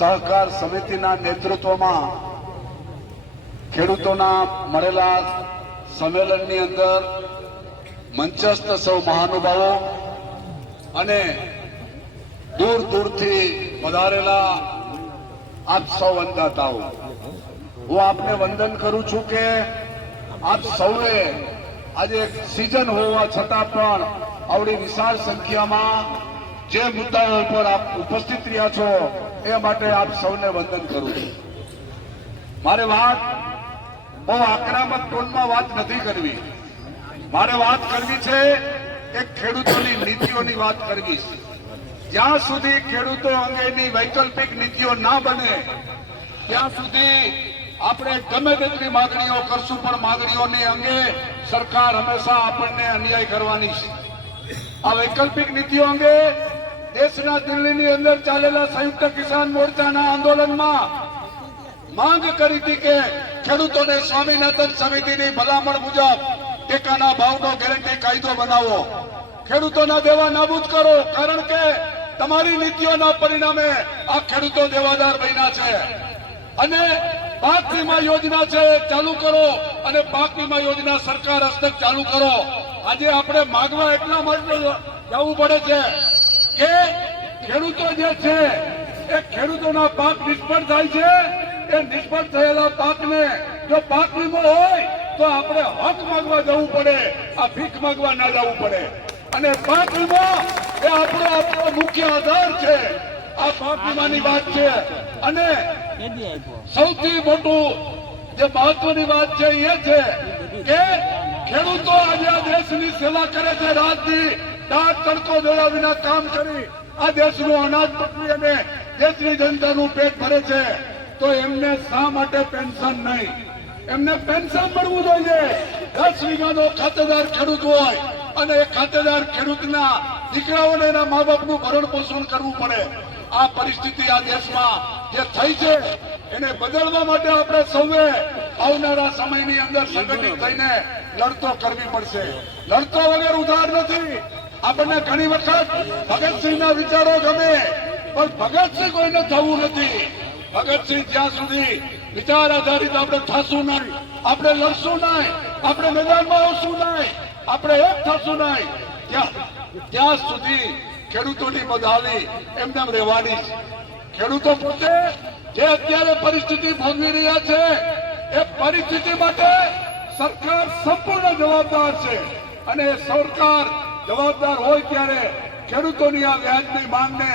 સહકાર સમિતિના નેતૃત્વમાં ખેડૂતોના મળેલા સંમેલનની અંદર મંચસ્થ સૌ મહાનુભાવો અને દૂર દૂરથી પધારેલા આપ સૌ વંદાતાઓ, હું આપને વંદન કરું છું કે આપ સૌએ આજે સિઝન હોવા છતાં પણ આવડી વિશાળ સંખ્યામાં જે મુદ્દાઓ ઉપર આપ ઉપસ્થિત રહ્યા છો એ માટે આપ સૌને વંદન કરું છું. મારે વાત બહુ આક્રમક ટોનમાં વાત નથી કરવી. મારે વાત કરવી છે એક ખેડૂતોની નીતિઓની વાત કરવી છે. જ્યાં સુધી ખેડૂતો અંગેની વૈકલ્પિક નીતિઓ ના બને ત્યાં સુધી આપણે ગમે તેટલી માગણીઓ કરશું પણ માગણીઓની અંગે સરકાર હંમેશા આપણને અન્યાય કરવાની છે. આ વૈકલ્પિક નીતિઓ અંગે દેશના દિલ્હીની અંદર ચાલેલા સંયુક્ત કિસાન મોરચાના આંદોલનમાં માંગ કરી હતી કે ખેડૂતોને સ્વામિનાથન સમિતિની ભલામણ મુજબ ટેકાના ભાવનો ગેરંટી કાયદો બનાવો, ખેડૂતોના દેવા નાબૂદ કરો, કારણ કે તમારી નીતિઓના પરિણામે આ ખેડૂતો દેવાદાર બન્યા છે. અને પાક વીમા યોજના છે ચાલુ કરો અને પાક વીમા યોજના સરકાર હસ્તક ચાલુ કરો. આજે આપણે માગવા એટલા માટે જવું પડે છે કે ખેડૂતો જે છે એ ખેડૂતોના પાક નિષ્ફળ થાય છે. એ નિષ્ફળ થયેલા પાકને જો પાક વીમો હોય તો આપણે હક માંગવા જવું પડે, આ ભીખ માંગવા ના જવું પડે. અને પાક વીમો એ આપણો મુખ્ય આધાર છે. આ પાક વીમાની વાત છે. અને સૌથી મોટું જે મહત્વની વાત છે એ છે કે ખેડૂતો આજે આ દેશની સેવા કરે છે. રાતથી રાત તડકો જોયા વિના કામ કરી આ દેશનું અનાજ પકવી અને દેશની જનતાનું પેટ ભરે છે. તો એમને શા માટે પેન્શન નહીં? એમને પેન્શન મળવું જોઈએ. 10 વીઘાનો ખાતેદાર ખેડૂત હોય અને એ ખાતેદાર ખેડૂતના દીકરાઓને એના મા બાપનું ભરણ પોષણ કરવું પડે. આ પરિસ્થિતિ આ દેશમાં જે થઈ છે એને બદલવા માટે આપણે સૌએ આવનારા સમયની અંદર સંગઠિત થઈને લડતો કરવી પડશે. લડતો વગર ઉધાર નથી. આપણને ઘણી વખત ભગતસિંહના વિચારો ગમે, પણ ભગતસિંહ કોઈને થવું નથી. ભગતસિંહ જ્યાં સુધી વિચાર આધારિત આપણે થશું નહીં, આપણે લડશું નહીં, આપણે મેદાનમાં આવશું નહીં, આપણે એક થશું નહીં, ત્યાં સુધી ખેડૂતોની બદહાલી એમને રહેવાની છે. ખેડૂતો પોતે જે અત્યારે પરિસ્થિતિ ભોગવી રહ્યા છે એ પરિસ્થિતિ માટે સરકાર સંપૂર્ણ જવાબદાર છે. અને સરકાર જવાબદાર હોય ત્યારે ખેડૂતોની આ વ્યાજની માંગને